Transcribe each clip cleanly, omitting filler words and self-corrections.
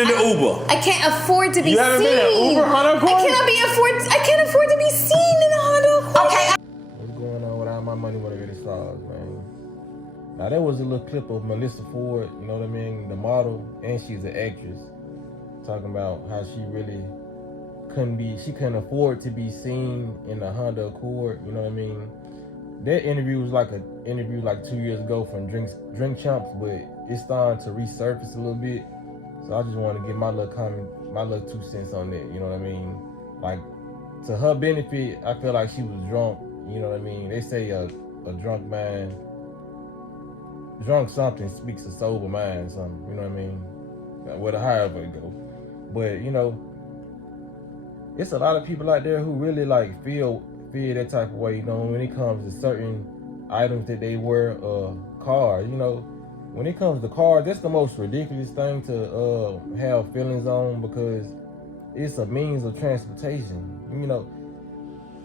in the Uber. I can't afford to be You haven't seen. been in an Uber Honda Accord? I can't afford to be seen in a Honda Accord. Okay. What's going on with all my money when it really starts, man? Now, there was a little clip of Melissa Ford, you know what I mean, the model, and she's an actress, talking about how she really couldn't afford to be seen in the Honda Accord, you know what I mean? That interview was like an interview like 2 years ago from Drink Champs, but it's starting to resurface a little bit. So I just want to give my little comment, my little 2 cents on that, you know what I mean? Like, to her benefit, I feel like she was drunk, you know what I mean? They say a drunk mind, drunk something speaks a sober mind, something, you know what I mean? However it go. But, you know, it's a lot of people out there who really like feel that type of way, you know, when it comes to certain items that they wear, cars, you know. When it comes to cars, that's the most ridiculous thing to have feelings on, because it's a means of transportation. You know,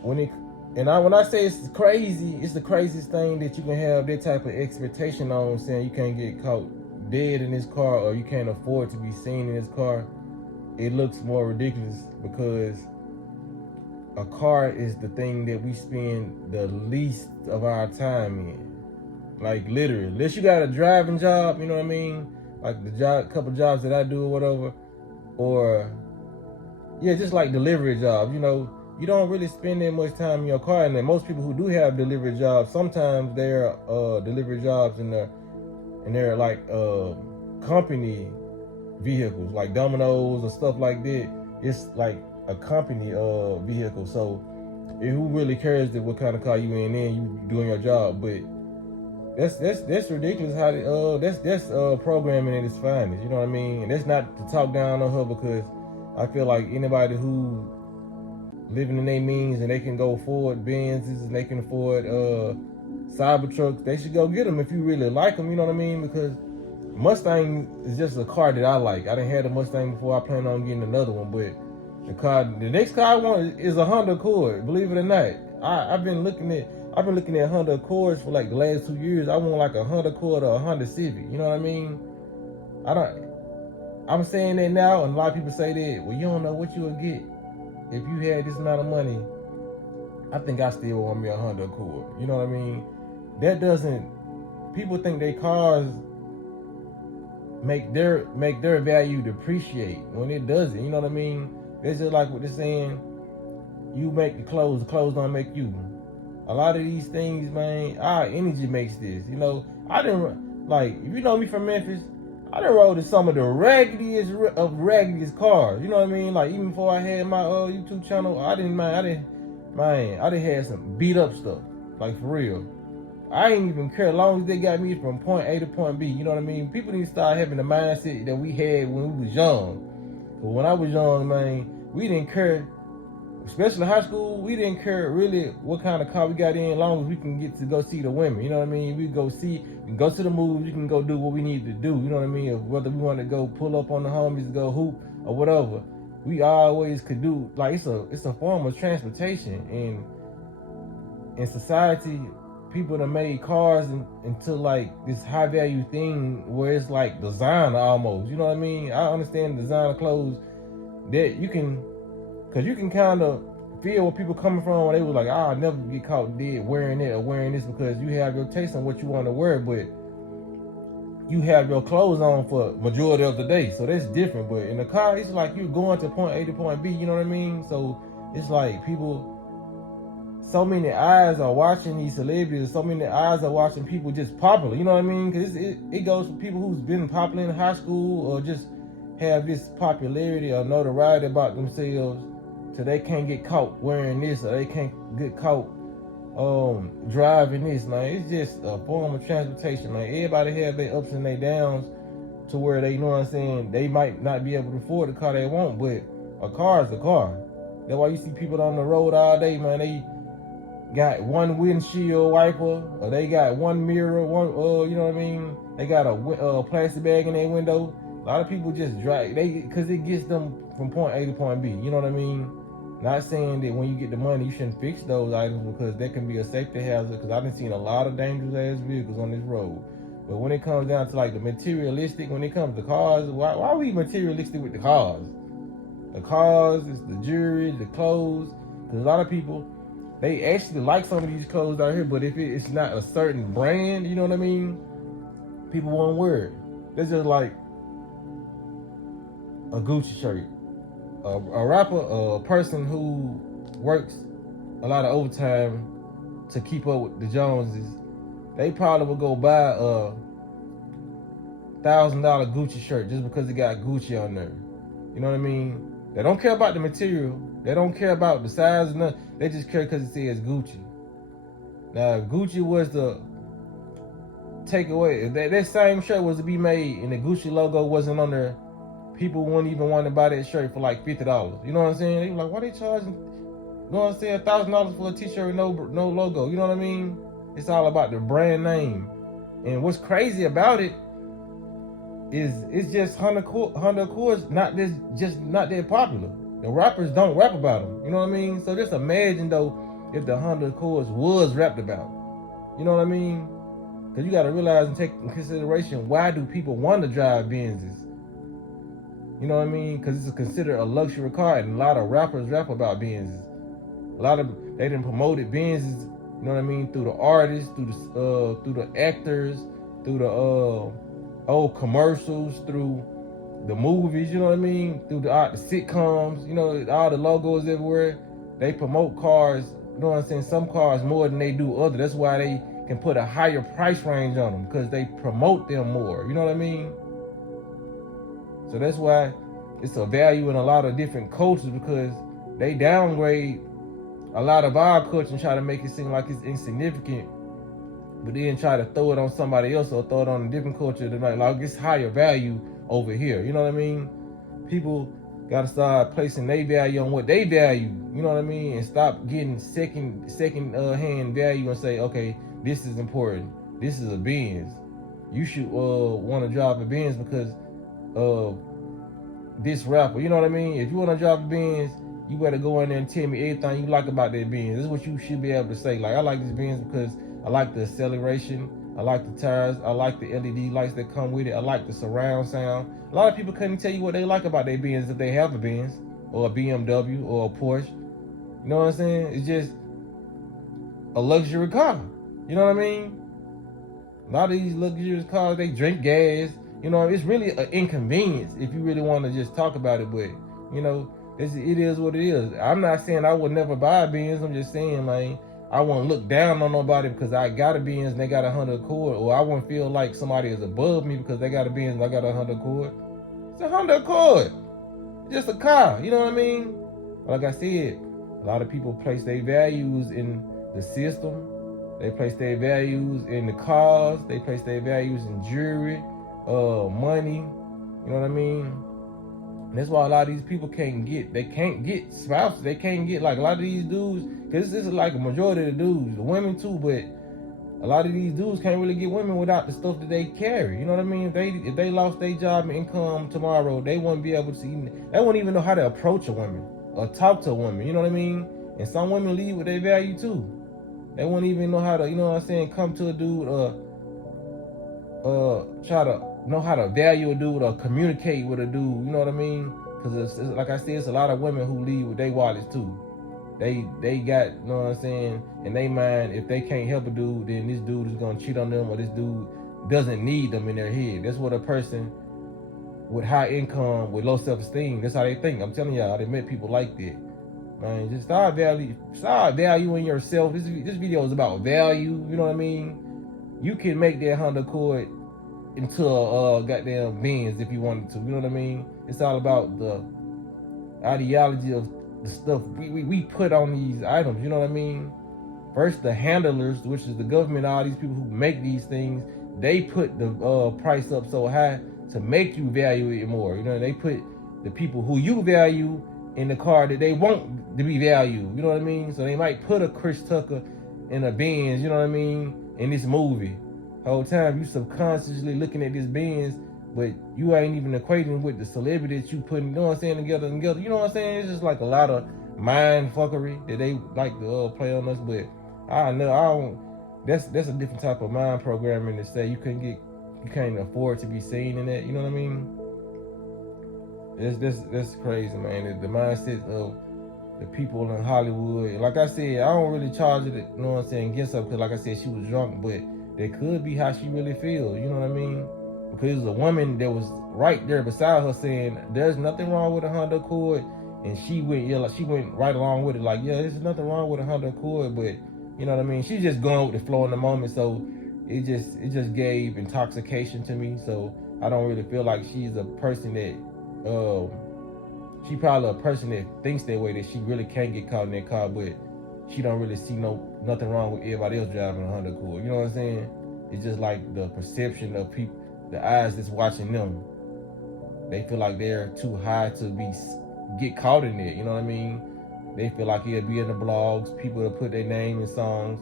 when I say it's crazy, it's the craziest thing that you can have that type of expectation on, saying you can't get caught dead in this car or you can't afford to be seen in this car. It looks more ridiculous because a car is the thing that we spend the least of our time in. Like, literally, unless you got a driving job, you know what I mean? Like the couple jobs that I do or whatever, or yeah, just like delivery jobs, you know, you don't really spend that much time in your car. And then most people who do have delivery jobs, sometimes they're delivery jobs and they're like company vehicles, like Domino's or stuff like that. It's like a company vehicle. So who really cares that what kind of car you in and you doing your job? But that's ridiculous how that's programming at its finest, you know what I mean? And that's not to talk down on her, because I feel like anybody who living in their means and they can go afford Benzes and they can afford Cybertrucks, they should go get them if you really like them, you know what I mean? Because Mustang is just a car that I like. I done had a Mustang before. I plan on getting another one, but the next car I want is a Honda Accord. Believe it or not, I've been looking at Honda Accords for like the last 2 years. I want like a Honda Accord or a Honda Civic. You know what I mean? I'm saying that now, and a lot of people say that, well, you don't know what you would get if you had this amount of money. I think I still want me a Honda Accord. You know what I mean? People think their cars make their value depreciate when it doesn't. You know what I mean? It's just like what they're saying, you make the clothes don't make you. A lot of these things, man, our energy makes this. You know, if you know me from Memphis, I done rode in some of the raggediest cars. You know what I mean? Like, even before I had my YouTube channel, I done had some beat up stuff. Like, for real. I ain't even care as long as they got me from point A to point B. You know what I mean? People need to start having the mindset that we had when we was young. But when I was young, man, we didn't care. Especially in high school, we didn't care really what kind of car we got in, as long as we can get to go see the women. You know what I mean? We can go to the movies, we can go do what we need to do. You know what I mean? Or whether we want to go pull up on the homies, go hoop or whatever, we always could do. Like, it's a form of transportation. And in society, people that made cars into like this high value thing where it's like designer almost. You know what I mean? I understand designer clothes that you can. Because you can kind of feel where people coming from when they was like, I'll never get caught dead wearing it or wearing this, because you have your taste on what you want to wear, but you have your clothes on for majority of the day. So that's different. But in the car, it's like you're going to point A to point B, you know what I mean? So it's like so many eyes are watching these celebrities, so many eyes are watching people just popular, you know what I mean? Because it goes for people who's been popular in high school or just have this popularity or notoriety about themselves, so they can't get caught wearing this, or they can't get caught driving this, man. It's just a form of transportation, man. Everybody have their ups and their downs to where they, you know what I'm saying, they might not be able to afford the car they want, but a car is a car. That's why you see people on the road all day, man. They got one windshield wiper, or they got one mirror, you know what I mean? They got a plastic bag in their window. A lot of people just drive, because it gets them from point A to point B, you know what I mean? Not saying that when you get the money, you shouldn't fix those items, because that can be a safety hazard, because I've been seeing a lot of dangerous ass vehicles on this road. But when it comes down to like the materialistic, when it comes to cars, why are we materialistic with the cars? The cars, it's the jewelry, the clothes. Because a lot of people, they actually like some of these clothes out here, but if it's not a certain brand, you know what I mean? People won't wear it. It's just like a Gucci shirt. A rapper, a person who works a lot of overtime to keep up with the Joneses, they probably will go buy a $1,000 Gucci shirt just because it got Gucci on there. You know what I mean? They don't care about the material. They don't care about the size or nothing. They just care because it says Gucci. Now, if Gucci was to take away, if that same shirt was to be made and the Gucci logo wasn't on there, people wouldn't even want to buy that shirt for like $50. You know what I'm saying? They like, why they charging, you know what I'm saying, $1,000 for a t-shirt with no logo? You know what I mean? It's all about the brand name. And what's crazy about it is it's just Honda Accords not that popular. The rappers don't rap about them. You know what I mean? So just imagine though if the Honda Accords was rapped about. You know what I mean? Because you got to realize and take in consideration, why do people want to drive Benzes? You know what I mean? Because it's considered a luxury car, and a lot of rappers rap about Benzes. They done promoted Benzes, you know what I mean, through the artists, through the actors, through the old commercials, through the movies, you know what I mean, through the sitcoms, you know, all the logos everywhere. They promote cars, you know what I'm saying, some cars more than they do others. That's why they can put a higher price range on them, because they promote them more, you know what I mean? So that's why it's a value in a lot of different cultures, because they downgrade a lot of our culture and try to make it seem like it's insignificant, but then try to throw it on somebody else or throw it on a different culture that might like it's higher value over here. You know what I mean? People gotta start placing their value on what they value. You know what I mean? And stop getting second hand value and say, okay, this is important. This is a Benz. You should want to drive a Benz because of this rapper. You know what I mean? If you want to drive a Benz, you better go in there and tell me everything you like about that Benz. This is what you should be able to say. Like, I like this Benz because I like the acceleration, I like the tires, I like the LED lights that come with it, I like the surround sound. A lot of people couldn't tell you what they like about their Benz if they have a Benz or a BMW or a Porsche. You know what I'm saying? It's just a luxury car. You know what I mean? A lot of these luxurious cars, they drink gas. You know, it's really an inconvenience if you really want to just talk about it. But, you know, it is what it is. I'm not saying I would never buy a Benz. I'm just saying, man, I won't look down on nobody because I got a Benz and they got a Honda Accord, or I won't feel like somebody is above me because they got a Benz and I got a Honda Accord. It's a Honda Accord. It's just a car. You know what I mean? Like I said, a lot of people place their values in the system. They place their values in the cars. They place their values in jewelry, money. You know what I mean? And that's why a lot of these people can't get spouses. They can't get, like, a lot of these dudes, because this is like a majority of the dudes, the women too, but a lot of these dudes can't really get women without the stuff that they carry. You know what I mean? If they lost their job and income tomorrow, they wouldn't be able to they wouldn't even know how to approach a woman or talk to a woman. You know what I mean? And some women lead with their value too. They wouldn't even know how to, you know what I'm saying, come to a dude try to know how to value a dude or communicate with a dude. You know what I mean? Because it's like I said, it's a lot of women who lead with their wallets too. They got, you know what I'm saying, in their mind, if they can't help a dude, then this dude is gonna cheat on them, or this dude doesn't need them in their head. That's what a person with high income, with low self-esteem, that's how they think. I'm telling y'all, I met people like that. Man, just start valuing yourself. This video is about value. You know what I mean? You can make that Honda Accord into a goddamn Benz if you wanted to. You know what I mean? It's all about the ideology of the stuff we put on these items. You know what I mean? First, the handlers, which is the government, all these people who make these things, they put the price up so high to make you value it more. You know, they put the people who you value in the car that they want to be valued. You know what I mean? So they might put a Chris Tucker in a Benz, you know what I mean, in this movie. The whole time you subconsciously looking at this Benz, but you ain't even equating with the celebrity that you putting, you know what I'm saying, together. You know what I'm saying? It's just like a lot of mind fuckery that they like to play on us. But I don't. That's a different type of mind programming to say you couldn't get you can't afford to be seen in that. You know what I mean? That's crazy, man. The mindset of the people in Hollywood. Like I said, I don't really charge it, you know what I'm saying, against her, because like I said, she was drunk, but that could be how she really feels, you know what I mean? Because it was a woman that was right there beside her saying, there's nothing wrong with a Honda Accord, and she went right along with it, like, yeah, there's nothing wrong with a Honda Accord, but you know what I mean? She's just going with the flow in the moment, so it just gave intoxication to me, so I don't really feel like she's a person that, she probably a person that thinks that way, that she really can't get caught in that car, but she don't really see nothing wrong with everybody else driving a Honda Accord. You know what I'm saying? It's just like the perception of people, the eyes that's watching them. They feel like they're too high to get caught in it. You know what I mean? They feel like it'll be in the blogs, people will put their name in songs,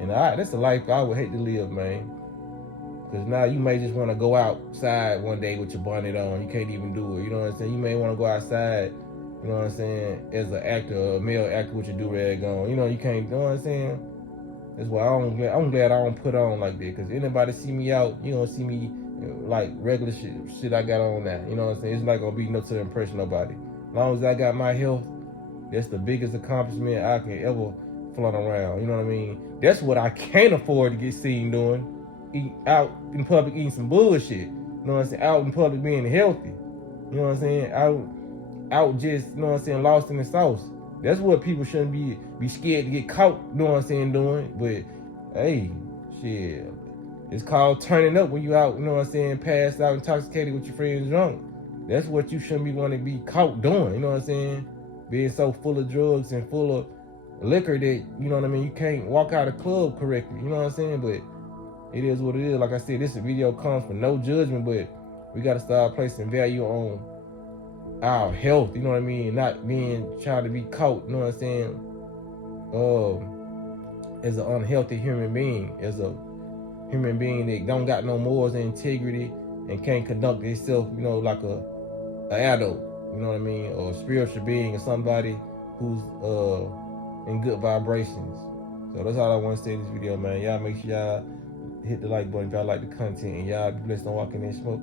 and that's a life I would hate to live, man. Because now you may just want to go outside one day with your bonnet on. You can't even do it. You know what I'm saying? You may want to go outside, you know what I'm saying, as an actor, a male actor with your do-rag on. You know, you can't, you know what I'm saying? That's why I'm glad I don't put on like that. Because anybody see me out, you don't see me like regular shit I got on now. You know what I'm saying? It's not going to be no to impress nobody. As long as I got my health, that's the biggest accomplishment I can ever flaunt around. You know what I mean? That's what I can't afford to get seen doing. Out in public eating some bullshit. You know what I'm saying? Out in public being healthy. You know what I'm saying? Out just, you know what I'm saying, lost in the sauce. That's what people shouldn't be scared to get caught, you know what I'm saying, doing. But hey, shit. It's called turning up when you out, you know what I'm saying, passed out, intoxicated with your friends drunk. That's what you shouldn't be wanting to be caught doing, you know what I'm saying? Being so full of drugs and full of liquor that, you know what I mean, you can't walk out of the club correctly, you know what I'm saying? But it is what it is. Like I said, this video comes from no judgment, but we got to start placing value on our health, you know what I mean? Not trying to be caught, you know what I'm saying? As an unhealthy human being, as a human being that don't got no morals and integrity and can't conduct itself, you know, like an adult, you know what I mean? Or a spiritual being, or somebody who's in good vibrations. So that's all I want to say in this video, man. Y'all make sure y'all hit the like button if y'all like the content, and y'all be blessed on walking in smoke.